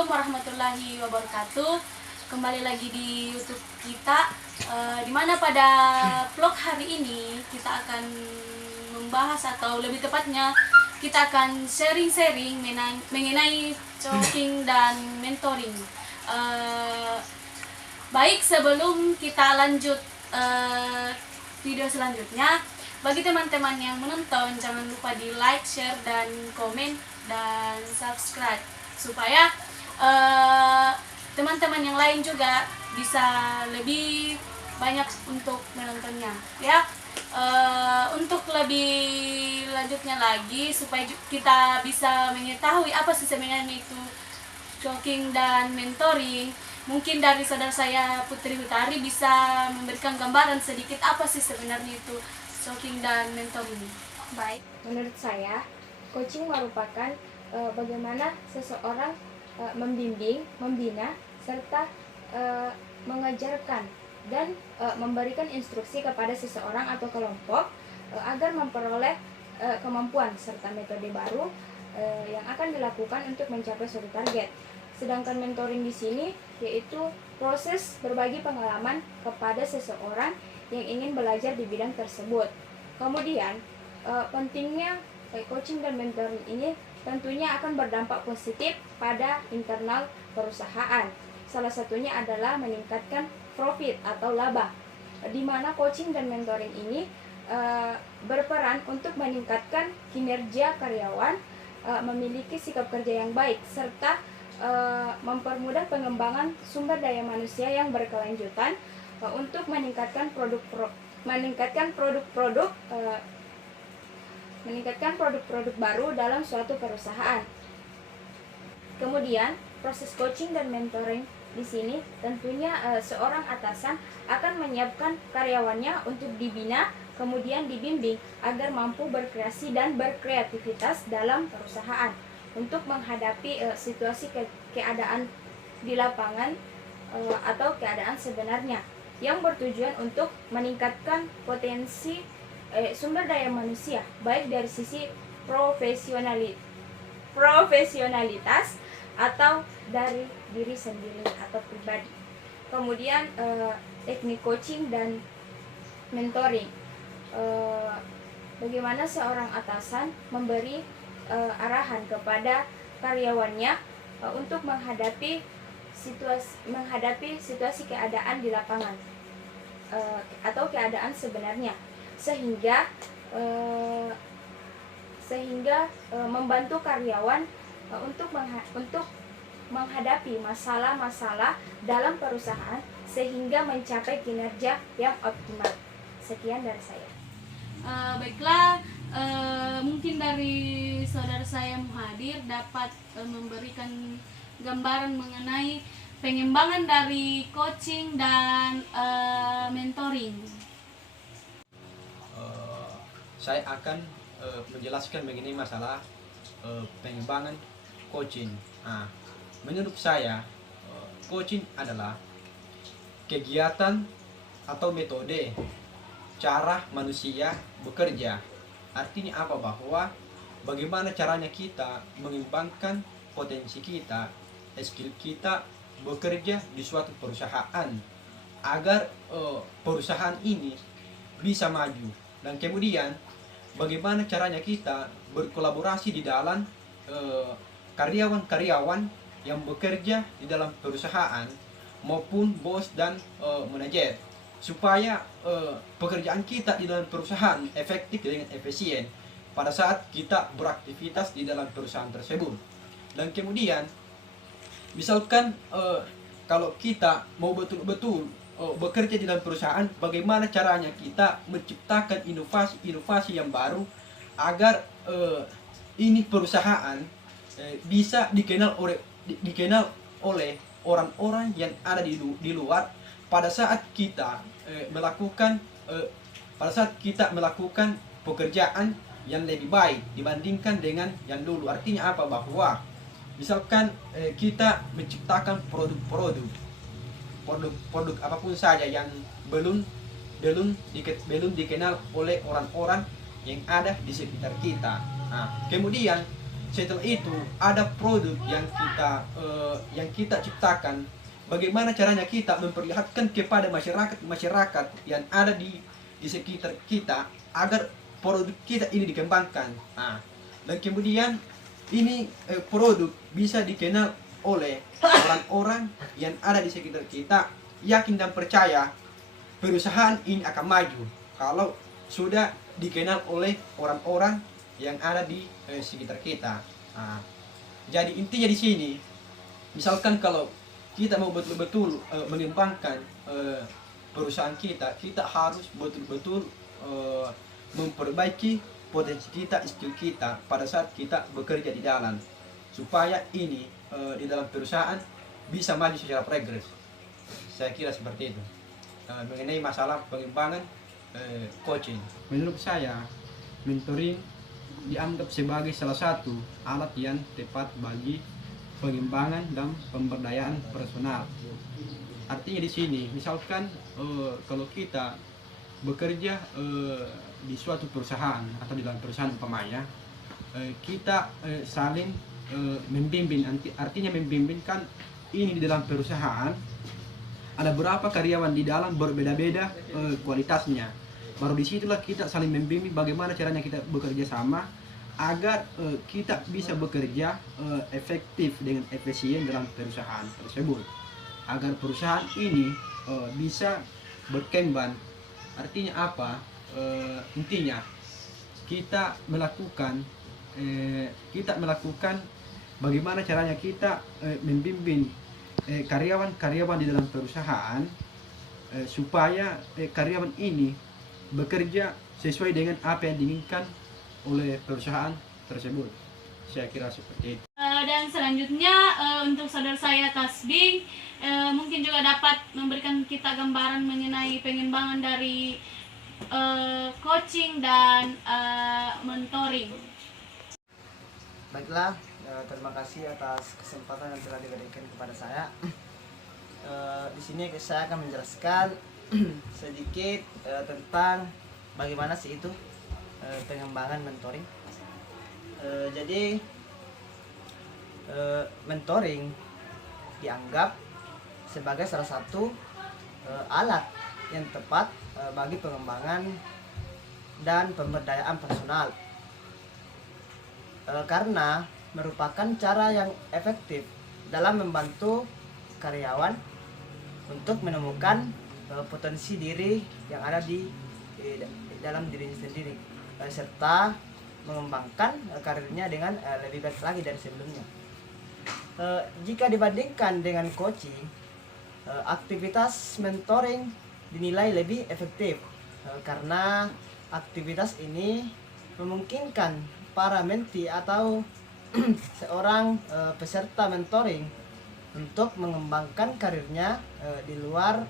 Assalamualaikum warahmatullahi wabarakatuh. Kembali lagi di YouTube kita, dimana pada vlog hari ini kita akan membahas, atau lebih tepatnya kita akan sharing-sharing mengenai coaching dan mentoring. Baik, sebelum kita lanjut video selanjutnya, bagi teman-teman yang menonton, jangan lupa di like, share, dan komen, dan subscribe, supaya teman-teman yang lain juga bisa lebih banyak untuk menontonnya, ya. Untuk lebih lanjutnya lagi, supaya kita bisa mengetahui apa sih sebenarnya itu coaching dan mentoring, mungkin dari saudara saya Putri Hutari bisa memberikan gambaran sedikit apa sih sebenarnya itu coaching dan mentoring. Baik, menurut saya, coaching merupakan bagaimana seseorang membimbing, membina, serta mengajarkan dan memberikan instruksi kepada seseorang atau kelompok agar memperoleh kemampuan serta metode baru yang akan dilakukan untuk mencapai suatu target. Sedangkan mentoring di sini yaitu proses berbagi pengalaman kepada seseorang yang ingin belajar di bidang tersebut. Kemudian pentingnya coaching dan mentoring ini tentunya akan berdampak positif pada internal perusahaan. Salah satunya adalah meningkatkan profit atau laba, di mana coaching dan mentoring ini berperan untuk meningkatkan kinerja karyawan, memiliki sikap kerja yang baik, serta mempermudah pengembangan sumber daya manusia yang berkelanjutan untuk meningkatkan produk-produk baru dalam suatu perusahaan. Kemudian, proses coaching dan mentoring di sini tentunya seorang atasan akan menyiapkan karyawannya untuk dibina, kemudian dibimbing agar mampu berkreasi dan berkreativitas dalam perusahaan untuk menghadapi situasi keadaan di lapangan atau keadaan sebenarnya, yang bertujuan untuk meningkatkan potensi sumber daya manusia, baik dari sisi profesionalitas atau dari diri sendiri atau pribadi. Kemudian teknik coaching dan mentoring, bagaimana seorang atasan memberi arahan kepada karyawannya untuk menghadapi situasi keadaan di lapangan atau keadaan sebenarnya, sehingga membantu karyawan untuk menghadapi masalah-masalah dalam perusahaan sehingga mencapai kinerja yang optimal. Sekian dari saya. Baiklah, mungkin dari saudara saya Muhadir dapat memberikan gambaran mengenai pengembangan dari coaching dan mentoring. Saya akan menjelaskan mengenai masalah pengembangan coaching. Menurut saya, coaching adalah kegiatan atau metode cara manusia bekerja. Artinya apa? Bahwa bagaimana caranya kita mengembangkan potensi kita, skill kita bekerja di suatu perusahaan agar perusahaan ini bisa maju. Dan kemudian bagaimana caranya kita berkolaborasi di dalam karyawan-karyawan yang bekerja di dalam perusahaan maupun bos dan manajer, supaya pekerjaan kita di dalam perusahaan efektif dengan efisien pada saat kita beraktivitas di dalam perusahaan tersebut. Dan kemudian misalkan kalau kita mau betul-betul bekerja di dalam perusahaan, bagaimana caranya kita menciptakan inovasi-inovasi yang baru agar ini perusahaan bisa dikenal oleh orang-orang yang ada di luar pada saat kita melakukan pekerjaan yang lebih baik dibandingkan dengan yang dulu. Artinya apa? Bahwa misalkan kita menciptakan produk apapun saja yang belum dikenal oleh orang-orang yang ada di sekitar kita. Kemudian setelah itu ada produk yang kita ciptakan. Bagaimana caranya kita memperlihatkan kepada masyarakat yang ada di sekitar kita agar produk kita ini dikembangkan. Nah, dan kemudian ini produk bisa dikenal oleh orang-orang yang ada di sekitar kita, yakin dan percaya perusahaan ini akan maju kalau sudah dikenal oleh orang-orang yang ada di sekitar kita. Nah, jadi intinya di sini, misalkan kalau kita mau betul-betul mengembangkan perusahaan kita, kita harus betul-betul memperbaiki potensi kita, skill kita pada saat kita bekerja di dalam, supaya ini di dalam perusahaan bisa maju secara progres. Saya kira seperti itu mengenai masalah pengembangan coaching. Menurut saya, mentoring dianggap sebagai salah satu alat yang tepat bagi pengembangan dan pemberdayaan personal. Artinya di sini, misalkan kalau kita bekerja di suatu perusahaan atau di dalam perusahaan umpamanya, kita saling membimbing. Artinya membimbingkan ini di dalam perusahaan ada berapa karyawan di dalam, berbeda-beda kualitasnya. Baru disitulah kita saling membimbing bagaimana caranya kita bekerja sama agar kita bisa bekerja efektif dengan efisien dalam perusahaan tersebut, agar perusahaan ini bisa berkembang. Artinya apa? Intinya kita melakukan bagaimana caranya kita membimbing karyawan-karyawan di dalam perusahaan supaya karyawan ini bekerja sesuai dengan apa yang diinginkan oleh perusahaan tersebut. Saya kira seperti itu. Dan selanjutnya untuk saudara saya Tasbih mungkin juga dapat memberikan kita gambaran mengenai pengembangan dari coaching dan mentoring. Baiklah, terima kasih atas kesempatan yang telah diberikan kepada saya. Di sini saya akan menjelaskan sedikit tentang bagaimana sih itu pengembangan mentoring. Jadi mentoring dianggap sebagai salah satu alat yang tepat bagi pengembangan dan pemberdayaan personal, karena merupakan cara yang efektif dalam membantu karyawan untuk menemukan potensi diri yang ada di dalam dirinya sendiri, serta mengembangkan karirnya dengan lebih baik lagi dari sebelumnya. Jika dibandingkan dengan coaching, aktivitas mentoring dinilai lebih efektif karena aktivitas ini memungkinkan para mentee atau seorang peserta mentoring untuk mengembangkan karirnya di luar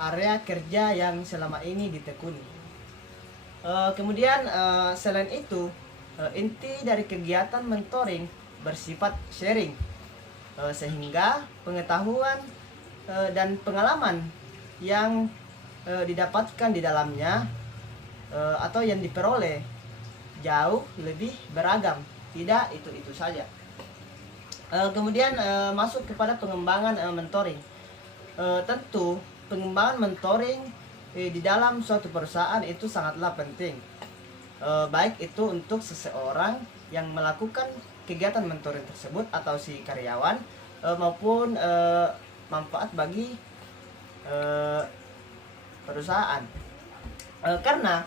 area kerja yang selama ini ditekuni. Kemudian selain itu, inti dari kegiatan mentoring bersifat sharing, sehingga pengetahuan dan pengalaman yang didapatkan di dalamnya atau yang diperoleh jauh lebih beragam, tidak itu saja. Kemudian masuk kepada pengembangan mentoring. Tentu pengembangan mentoring di dalam suatu perusahaan itu sangatlah penting, baik itu untuk seseorang yang melakukan kegiatan mentoring tersebut atau si karyawan, maupun manfaat bagi perusahaan, karena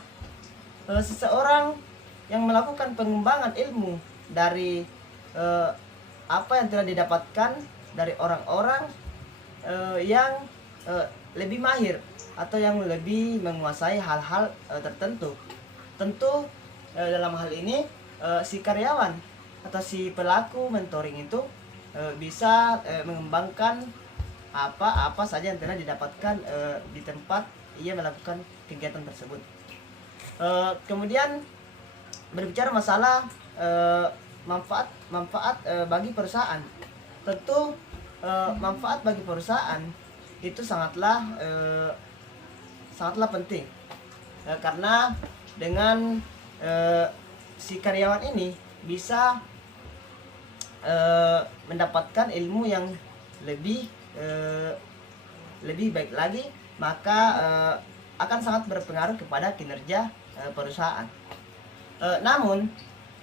seseorang yang melakukan pengembangan ilmu dari apa yang telah didapatkan dari orang-orang yang lebih mahir atau yang lebih menguasai hal-hal tertentu. Tentu dalam hal ini si karyawan atau si pelaku mentoring itu bisa mengembangkan apa saja yang telah didapatkan di tempat ia melakukan kegiatan tersebut. Kemudian berbicara masalah manfaat bagi perusahaan. Tentu manfaat bagi perusahaan itu sangatlah penting, karena dengan si karyawan ini bisa mendapatkan ilmu yang lebih lebih baik lagi, maka akan sangat berpengaruh kepada kinerja perusahaan. Namun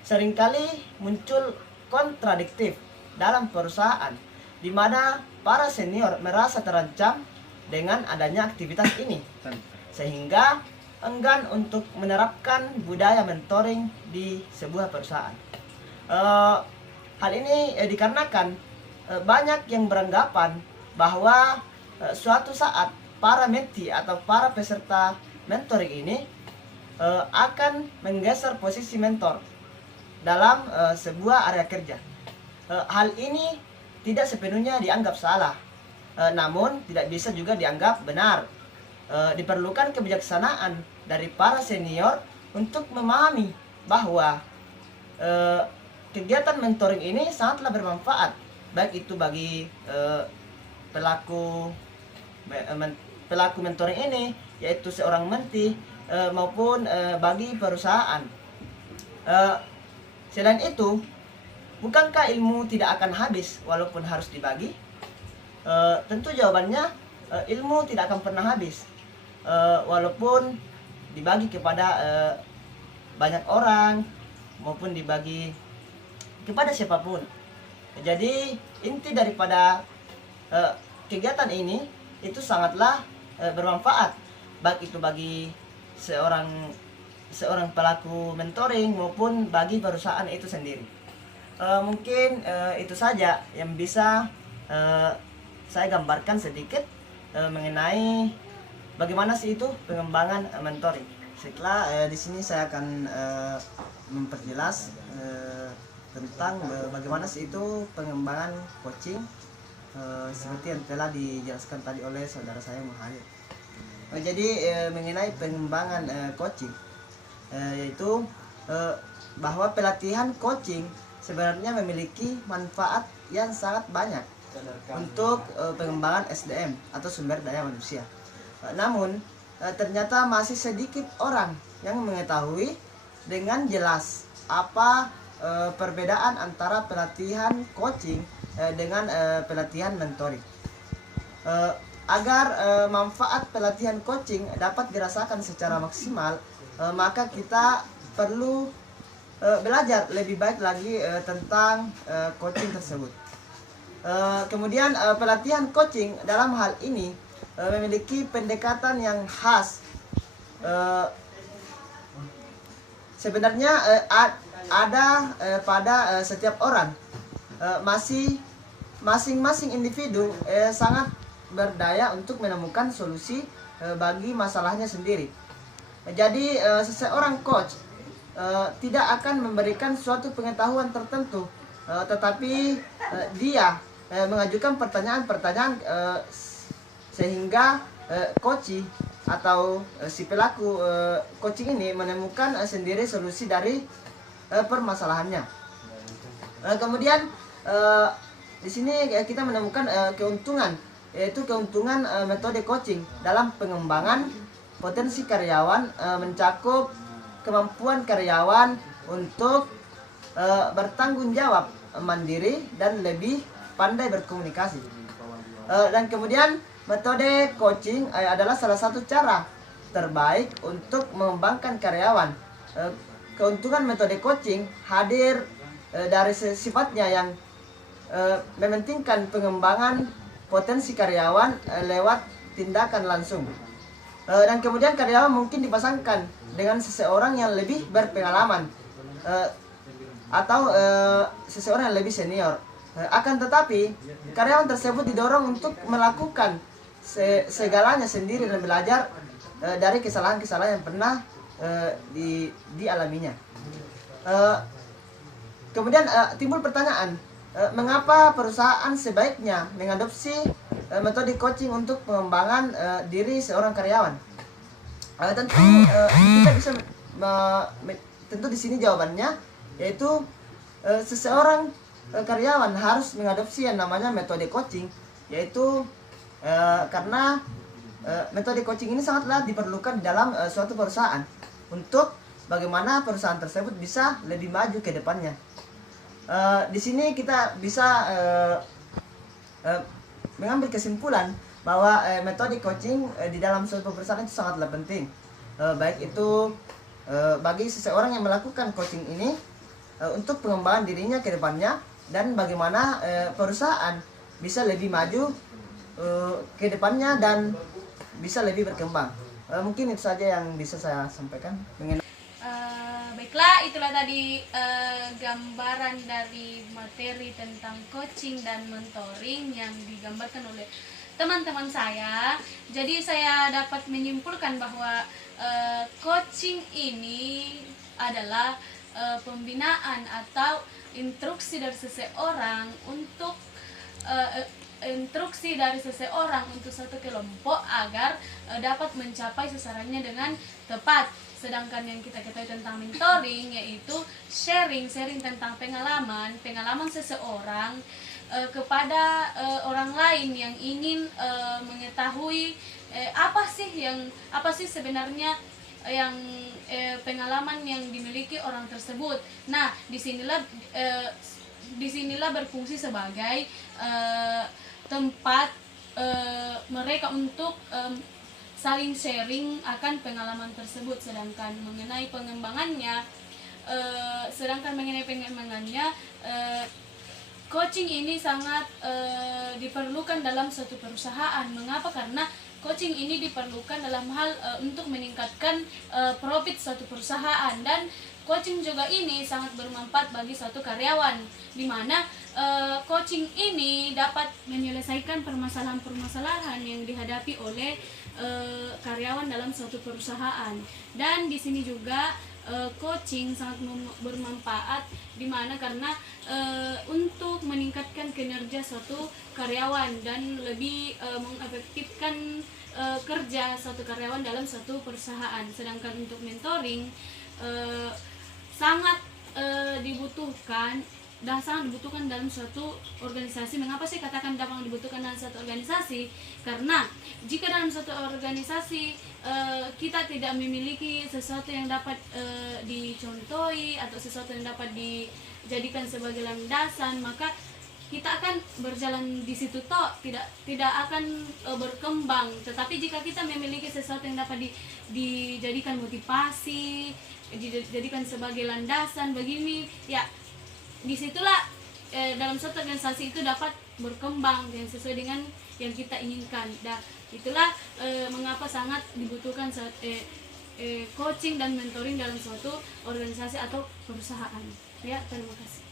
seringkali muncul kontradiktif dalam perusahaan di mana para senior merasa terancam dengan adanya aktivitas ini, sehingga enggan untuk menerapkan budaya mentoring di sebuah perusahaan. Hal ini dikarenakan banyak yang beranggapan bahwa suatu saat para mentee atau para peserta mentoring ini akan menggeser posisi mentor dalam sebuah area kerja. Hal ini tidak sepenuhnya dianggap salah, namun tidak bisa juga dianggap benar. Diperlukan kebijaksanaan dari para senior untuk memahami bahwa kegiatan mentoring ini sangatlah bermanfaat, baik itu bagi pelaku mentoring ini, yaitu seorang mentee, maupun bagi perusahaan. Selain itu, bukankah ilmu tidak akan habis walaupun harus dibagi? Tentu jawabannya, ilmu tidak akan pernah habis walaupun dibagi kepada banyak orang maupun dibagi kepada siapapun. Jadi inti daripada kegiatan ini itu sangatlah bermanfaat, baik itu bagi seorang pelaku mentoring maupun bagi perusahaan itu sendiri. Mungkin itu saja yang bisa saya gambarkan sedikit mengenai bagaimana sih itu pengembangan mentoring. Setelah di sini saya akan memperjelas tentang bagaimana sih itu pengembangan coaching, seperti yang telah dijelaskan tadi oleh saudara saya Muhammad. Jadi mengenai pengembangan coaching, yaitu bahwa pelatihan coaching sebenarnya memiliki manfaat yang sangat banyak untuk pengembangan SDM atau sumber daya manusia. Namun ternyata masih sedikit orang yang mengetahui dengan jelas apa perbedaan antara pelatihan coaching dengan pelatihan mentoring. Agar manfaat pelatihan coaching dapat dirasakan secara maksimal, maka kita perlu belajar lebih baik lagi tentang coaching tersebut. Kemudian pelatihan coaching dalam hal ini memiliki pendekatan yang khas. Sebenarnya ada pada setiap orang, masing-masing individu sangat berdaya untuk menemukan solusi bagi masalahnya sendiri. Jadi seseorang coach tidak akan memberikan suatu pengetahuan tertentu, tetapi dia mengajukan pertanyaan-pertanyaan sehingga coach atau si pelaku coaching ini menemukan sendiri solusi dari permasalahannya. Kemudian di sini kita menemukan keuntungan, yaitu keuntungan metode coaching dalam pengembangan potensi karyawan, mencakup kemampuan karyawan untuk bertanggung jawab, mandiri, dan lebih pandai berkomunikasi. Dan kemudian metode coaching adalah salah satu cara terbaik untuk mengembangkan karyawan. Keuntungan metode coaching hadir dari sifatnya yang mementingkan pengembangan potensi karyawan lewat tindakan langsung. Dan kemudian karyawan mungkin dipasangkan dengan seseorang yang lebih berpengalaman atau seseorang yang lebih senior. Akan tetapi karyawan tersebut didorong untuk melakukan segalanya sendiri dan belajar dari kesalahan-kesalahan yang pernah dialaminya. Kemudian timbul pertanyaan, mengapa perusahaan sebaiknya mengadopsi metode coaching untuk pengembangan diri seorang karyawan? Tentu kita bisa tentu di sini jawabannya, yaitu seseorang karyawan harus mengadopsi yang namanya metode coaching, yaitu karena metode coaching ini sangatlah diperlukan dalam suatu perusahaan untuk bagaimana perusahaan tersebut bisa lebih maju ke depannya. Di sini kita bisa mengambil kesimpulan bahwa metode coaching di dalam suatu perusahaan itu sangatlah penting. Baik itu bagi seseorang yang melakukan coaching ini untuk pengembangan dirinya ke depannya, dan bagaimana perusahaan bisa lebih maju ke depannya dan bisa lebih berkembang. Mungkin itu saja yang bisa saya sampaikan mengenai. Baiklah, itulah tadi gambaran dari materi tentang coaching dan mentoring yang digambarkan oleh teman-teman saya. Jadi saya dapat menyimpulkan bahwa coaching ini adalah pembinaan atau instruksi dari seseorang untuk satu kelompok agar dapat mencapai sasarannya dengan tepat. Sedangkan yang kita ketahui tentang mentoring yaitu sharing tentang pengalaman seseorang kepada orang lain yang ingin mengetahui apa sih sebenarnya yang pengalaman yang dimiliki orang tersebut. Nah, disinilah berfungsi sebagai tempat mereka untuk saling sharing akan pengalaman tersebut. Sedangkan mengenai pengembangannya, coaching ini sangat diperlukan dalam suatu perusahaan. Mengapa? Karena coaching ini diperlukan dalam hal untuk meningkatkan profit suatu perusahaan, dan coaching juga ini sangat bermanfaat bagi suatu karyawan, di mana coaching ini dapat menyelesaikan permasalahan-permasalahan yang dihadapi oleh karyawan dalam suatu perusahaan. Dan di sini juga coaching sangat bermanfaat, di mana karena untuk meningkatkan kinerja suatu karyawan dan lebih mengefektifkan kerja suatu karyawan dalam suatu perusahaan. Sedangkan untuk mentoring sangat dibutuhkan dalam suatu organisasi. Mengapa sih katakan dapat dibutuhkan dalam suatu organisasi? Karena jika dalam suatu organisasi kita tidak memiliki sesuatu yang dapat dicontohi atau sesuatu yang dapat dijadikan sebagai landasan, maka kita akan berjalan di situ tidak akan berkembang. Tetapi jika kita memiliki sesuatu yang dapat dijadikan motivasi, dijadikan sebagai landasan begini, ya disitulah dalam suatu organisasi itu dapat berkembang dan sesuai dengan yang kita inginkan. Dan itulah mengapa sangat dibutuhkan coaching dan mentoring dalam suatu organisasi atau perusahaan. Ya, terima kasih.